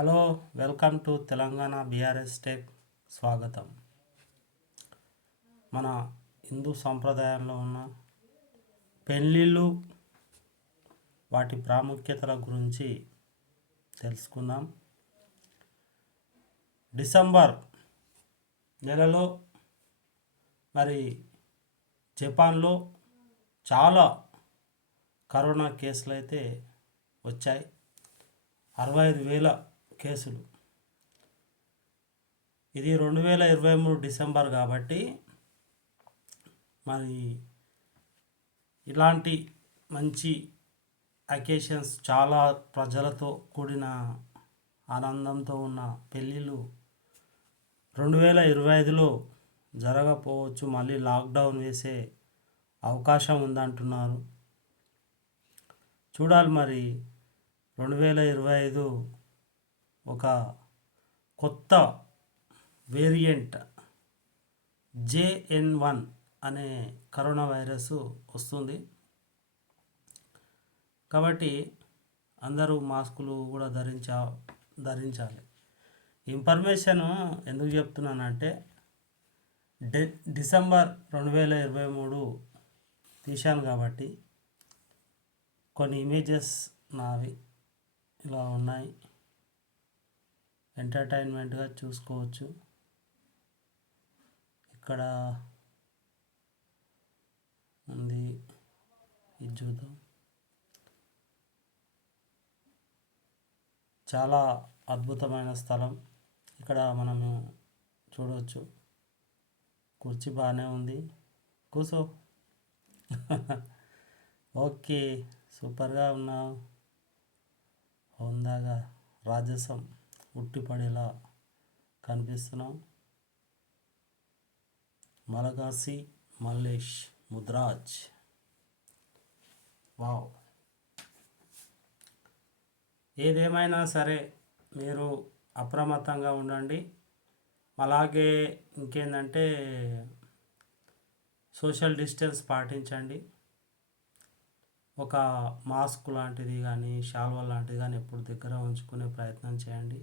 Hello, welcome to Telangana BRS tech. స్వాగతం. మన హిందూ సంప్రదాయంలో ఉన్న పెళ్ళిళ్ళు, వాటి ప్రాముఖ్యతల గురించి తెలుసుకుందాం. డిసెంబర్ నెలలో మరి జపాన్లో చాలా కరోనా కేసులు అయితే వచ్చాయి. 65,000 కేసులు. ఇది 2023 డిసెంబర్ కాబట్టి మరి ఇలాంటి మంచి అకేషన్స్, చాలా ప్రజలతో కూడిన ఆనందంతో ఉన్న పెళ్ళిళ్ళు 2025లో జరగకపోవచ్చు. మళ్ళీ లాక్డౌన్ వేసే అవకాశం ఉందంటున్నారు. చూడాలి మరి. 2025 ఒక కొత్త వేరియంట్ JN1 అనే కరోనా వైరస్ వస్తుంది కాబట్టి అందరూ మాస్కులు కూడా ధరించాలి. ఇన్ఫర్మేషన్ ఎందుకు చెప్తున్నానంటే, డిసెంబర్ 2023 తీశాను కాబట్టి కొన్ని ఇమేజెస్ నావి ఇలా ఉన్నాయి. ఎంటర్టైన్మెంట్గా చూసుకోవచ్చు. ఇక్కడ ఉంది, ఇది చూద్దాం. చాలా అద్భుతమైన స్థలం. ఇక్కడ మనము చూడవచ్చు. కుర్చీ బాగానే ఉంది, కూర్చో. ఓకే, సూపర్గా ఉన్నావు. హోందాగా రాజసం ఉట్టిపడేలా కనిపిస్తున్నావు. మలగాసి మల్లేష్ ముద్రాజ్. వావ్. ఏదేమైనా సరే మీరు అప్రమత్తంగా ఉండండి. అలాగే ఇంకేంటంటే సోషల్ డిస్టెన్స్ పాటించండి. ఒక మాస్క్ లాంటిది కానీ, షాల్వా లాంటిది కానీ ఎప్పుడు దగ్గర ఉంచుకునే ప్రయత్నం చేయండి.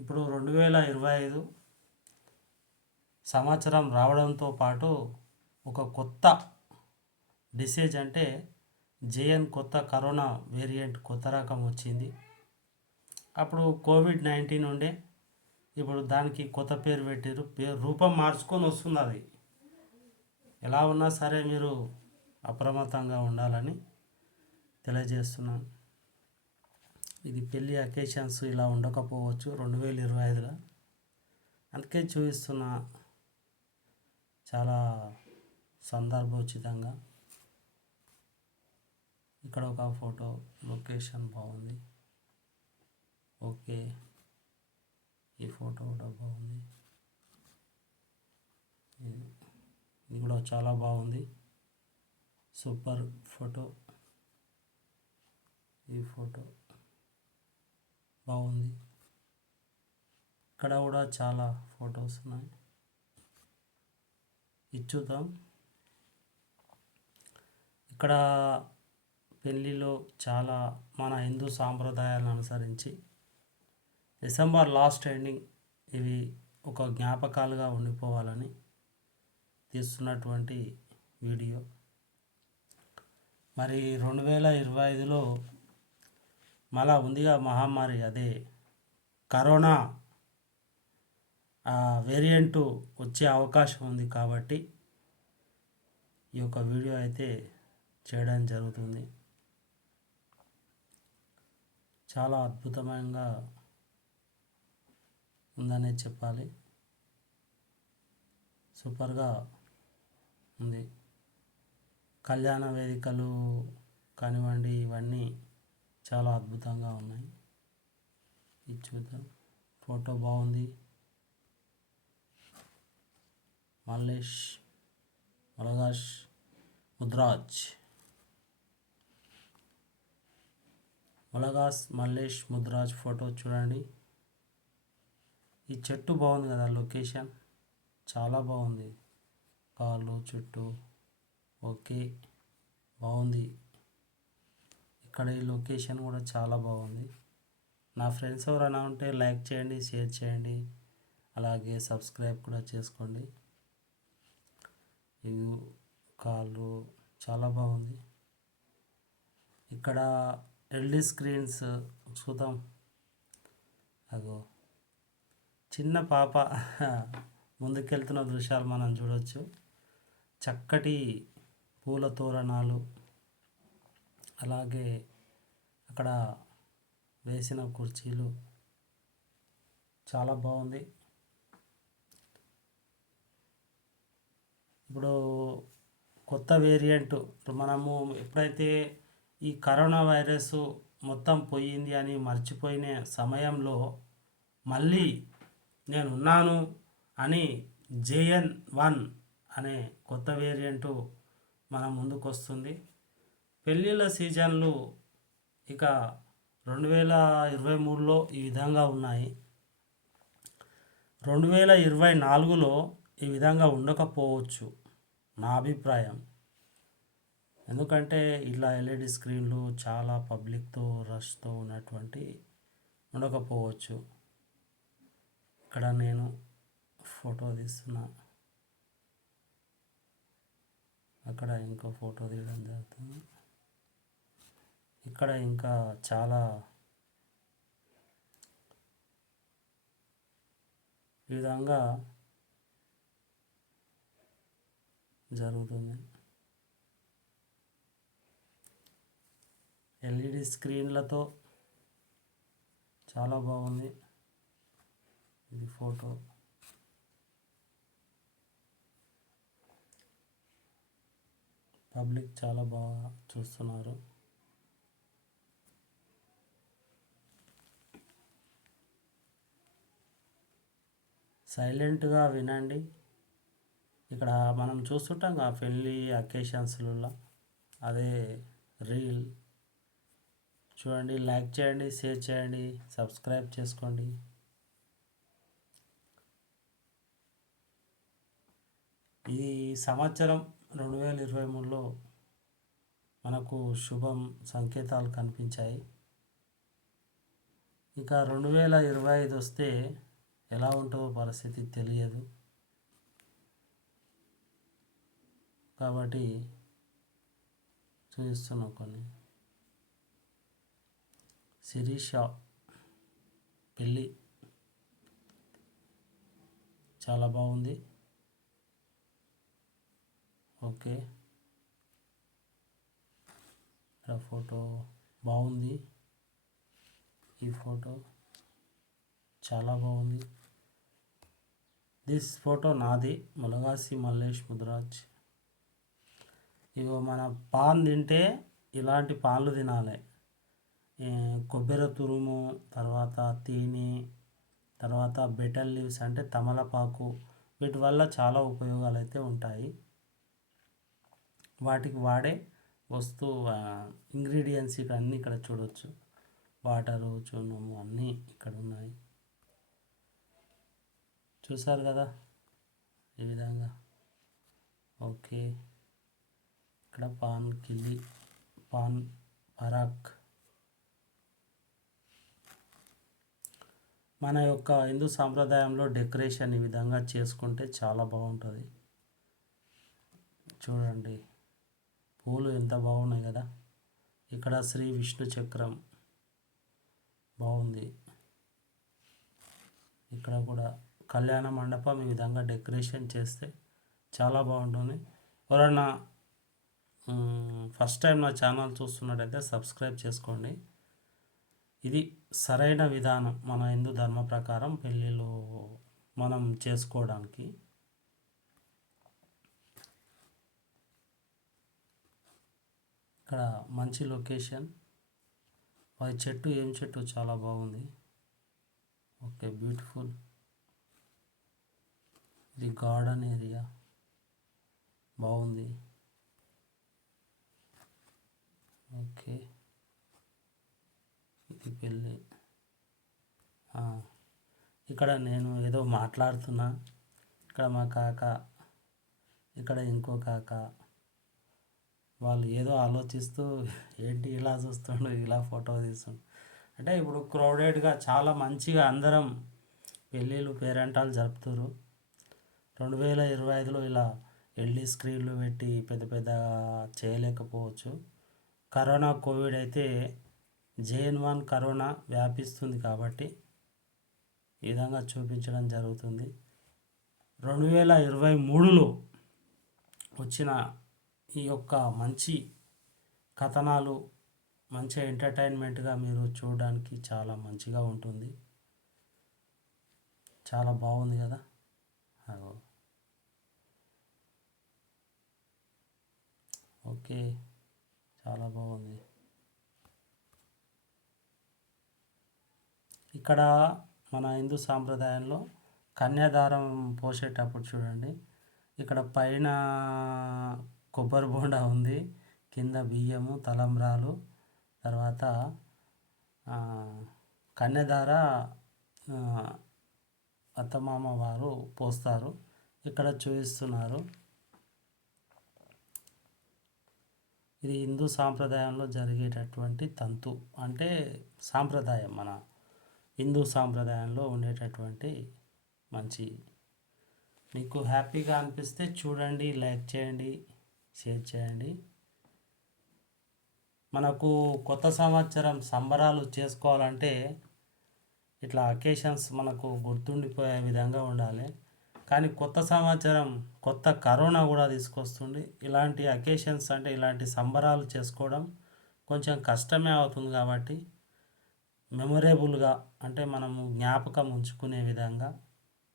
ఇప్పుడు 2025 సంవత్సరం రావడంతో పాటు ఒక కొత్త డిసీజ్ అంటే JN కొత్త కరోనా వేరియంట్ కొత్త రకం వచ్చింది. అప్పుడు COVID-19 ఉండే, ఇప్పుడు దానికి కొత్త పేరు పెట్టారు. రూపం మార్చుకొని వస్తుంది. అది ఎలా ఉన్నా సరే మీరు అప్రమత్తంగా ఉండాలని తెలియజేస్తున్నాను. ఇది పెళ్ళి అకేషన్స్ ఇలా ఉండకపోవచ్చు 2025లో, అందుకే చూపిస్తున్నా చాలా సందర్భోచితంగా. ఇక్కడ ఒక ఫోటో, లొకేషన్ బాగుంది. ఓకే, ఈ ఫోటో కూడా బాగుంది. ఇది కూడా చాలా బాగుంది. Super photo. ఈ ఫోటో బాగుంది. ఇక్కడ కూడా చాలా ఫొటోస్ ఉన్నాయి. ఇది చూద్దాం. ఇక్కడ పెళ్ళిలో చాలా మన హిందూ సాంప్రదాయాలను అనుసరించి డిసెంబర్ లాస్ట్ ఎండింగ్ ఇవి ఒక జ్ఞాపకాలుగా ఉండిపోవాలని తీస్తున్నటువంటి వీడియో. మరి 2025లో మళ్ళా ఉందిగా మహమ్మారి, అదే కరోనా వేరియంటు వచ్చే అవకాశం ఉంది కాబట్టి ఈ యొక్క వీడియో అయితే చేయడం జరుగుతుంది. చాలా అద్భుతంగా ఉందనే చెప్పాలి. సూపర్గా ఉంది. కళ్యాణ వేదికలు కానివ్వండి, ఇవన్నీ చాలా అద్భుతంగా ఉన్నాయి. ఇది చూద్దాం. ఫోటో బాగుంది. మలగాష్ ముద్రాజ్. మల్లేష్ ముద్రాజ్ ఫోటో చూడండి. ఈ చెట్టు బాగుంది కదా, లొకేషన్ చాలా బాగుంది. కాళ్ళు, చెట్టు ఓకే, బాగుంది. ఇక్కడ ఈ లొకేషన్ కూడా చాలా బాగుంది. నా ఫ్రెండ్స్ ఎవరైనా ఉంటే లైక్ చేయండి, షేర్ చేయండి, అలాగే సబ్స్క్రైబ్ కూడా చేసుకోండి. ఈ కాళ్ళు చాలా బాగుంది. ఇక్కడ ఎల్ఈడి స్క్రీన్స్ చూద్దాం. అగో చిన్న పాప ముందుకెళ్తున్న దృశ్యాలు మనం చూడవచ్చు. చక్కటి పూల తోరణాలు, అలాగే అక్కడ వేసిన కుర్చీలు చాలా బాగుంది. ఇప్పుడు కొత్త వేరియంట్ మనము ఎప్పుడైతే ఈ కరోనా వైరస్ మొత్తం పోయింది అని మర్చిపోయిన సమయంలో మళ్ళీ నేనున్నాను అని JN1 అనే కొత్త వేరియంటు మన ముందుకు వస్తుంది. పెళ్ళిళ్ళ సీజన్లు ఇక 2023లో ఈ విధంగా ఉన్నాయి. 2024లో ఈ విధంగా ఉండకపోవచ్చు నా అభిప్రాయం. ఎందుకంటే ఇలా ఎల్ఈడి స్క్రీన్లు చాలా పబ్లిక్తో రష్తో ఉన్నటువంటి ఉండకపోవచ్చు. ఇక్కడ నేను ఫోటో తీస్తున్నా, అక్కడ ఇంకో ఫోటో తీయడం జరుగుతుంది. ఇక్కడ ఇంకా చాలా విధంగా జరుగుతుంది. ఎల్ఈడి స్క్రీన్లతో చాలా బాగుంది. ఇది ఫోటో. పబ్లిక్ చాలా బాగా చూస్తున్నారు. సైలెంట్గా వినండి. ఇక్కడ మనం చూస్తుంటాం ఆ పెళ్ళి అకేషన్స్లలో, అదే రీల్ చూడండి. లైక్ చేయండి, షేర్ చేయండి, సబ్స్క్రైబ్ చేసుకోండి. ఈ సంవత్సరం 2023లో మనకు శుభం సంకేతాలు కనిపించాయి. ఇంకా 2025 వస్తే ఎలా ఉంటుందో పరిస్థితి తెలియదు. కాబట్టి చూస్తున్నాం కొన్ని. శిరీష పెళ్ళి చాలా బాగుంది. ఓకే, ఇక్కడ ఫోటో బాగుంది. ఈ ఫోటో చాలా బాగుంది. దిస్ ఫోటో నాది, ములగాసి మల్లేష్ ముదిరాజ్. ఇగో మన పాన్ తింటే ఇలాంటి పాన్లు తినాలి. కొబ్బరి తురుము, తర్వాత తేనె, తర్వాత బెటర్ లీవ్స్ అంటే తమలపాకు, వీటి వల్ల చాలా ఉపయోగాలు అయితే ఉంటాయి. వాటికి వాడే ఇంగ్రీడియంట్స్ ఇక్కడ అన్నీ ఇక్కడ చూడవచ్చు. వాటరు, చూర్ణము అన్నీ ఇక్కడ ఉన్నాయి. చూసారు కదా ఈ విధంగా. ఓకే, ఇక్కడ పాన్ కిల్లి, పాన్ పరాక్. మన యొక్క హిందూ సాంప్రదాయంలో డెకరేషన్ ఈ విధంగా చేసుకుంటే చాలా బాగుంటుంది. చూడండి పూలు ఎంత బాగున్నాయి కదా. ఇక్కడ శ్రీ విష్ణు చక్రం బాగుంది. ఇక్కడ కూడా కళ్యాణ మండపం ఈ విధంగా డెకరేషన్ చేస్తే చాలా బాగుంటుంది. ఎవరైనా ఫస్ట్ టైం నా ఛానల్ చూస్తున్నట్టయితే సబ్స్క్రైబ్ చేసుకోండి. ఇది సరైన విధానం మన హిందూ ధర్మ ప్రకారం పెళ్ళిళ్ళు మనం చేసుకోవడానికి. ఇక్కడ మంచి లొకేషన్. చెట్టు, ఏం చెట్టు, చాలా బాగుంది. Okay, beautiful. ఇది గార్డెన్ ఏరియా బాగుంది. ఓకే, ఇది పెళ్ళి. ఇక్కడ నేను ఏదో మాట్లాడుతున్నా. ఇక్కడ మా కాక, ఇక్కడ ఇంకో కాక, వాళ్ళు ఏదో ఆలోచిస్తూ ఏంటి ఇలా చూస్తుండు ఇలా ఫోటో తీస్తుండు అంటే ఇప్పుడు క్రౌడెడ్గా చాలా మంచిగా అందరం పెళ్ళిళ్ళు పేరెంటాలు జరుపుతారు. 2025లో ఇలా ఎల్ఈడి స్క్రీన్లు పెట్టి పెద్ద పెద్ద చేయలేకపోవచ్చు. కరోనా కోవిడ్ అయితే JN1 కరోనా వ్యాపిస్తుంది కాబట్టి ఈ విధంగా చూపించడం జరుగుతుంది. 2023లో వచ్చిన ఈ యొక్క మంచి కథనాలు మంచి ఎంటర్టైన్మెంట్గా మీరు చూడడానికి చాలా మంచిగా ఉంటుంది. చాలా బాగుంది కదా. అగో ఓకే, చాలా బాగుంది. ఇక్కడ మన హిందూ సాంప్రదాయంలో కన్యాదానం పోసేటప్పుడు చూడండి, ఇక్కడ పైన కొబ్బరి బోండా ఉంది, కింద బియ్యము తలంబ్రాలు, తర్వాత కన్యదార అత్తమామ వారు పోస్తారు. ఇక్కడ చూపిస్తున్నారు. ఇది హిందూ సాంప్రదాయంలో జరిగేటటువంటి తంతు, అంటే సాంప్రదాయం, మన హిందూ సాంప్రదాయంలో ఉండేటటువంటి మంచి. మీకు హ్యాపీగా అనిపిస్తే చూడండి, లైక్ చేయండి, షేర్ చేయండి. మనకు కొత్త సంవత్సరం సంబరాలు చేసుకోవాలంటే ఇట్లా అకేషన్స్ మనకు గుర్తుండిపోయే విధంగా ఉండాలి. కానీ కొత్త సంవత్సరం కొత్త కరోనా కూడా తీసుకొస్తుంది. ఇలాంటి అకేషన్స్ అంటే ఇలాంటి సంబరాలు చేసుకోవడం కొంచెం కష్టమే అవుతుంది. కాబట్టి మెమొరేబుల్గా అంటే మనము జ్ఞాపకం ఉంచుకునే విధంగా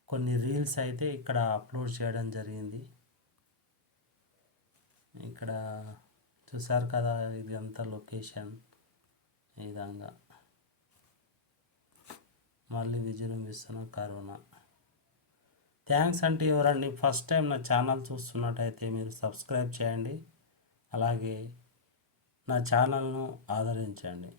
కొన్ని రీల్స్ అయితే ఇక్కడ అప్లోడ్ చేయడం జరిగింది. ఇక్కడ చూసారు కదా, ఇది అంతా లొకేషన్ ఈ విధంగా మళ్ళీ విజృంభిస్తున్న కరోనా. థ్యాంక్స్ అంటే ఎవరండి ఫస్ట్ టైం నా ఛానల్ చూస్తున్నట్టయితే మీరు సబ్స్క్రైబ్ చేయండి, అలాగే నా ఛానల్ను ఆదరించండి.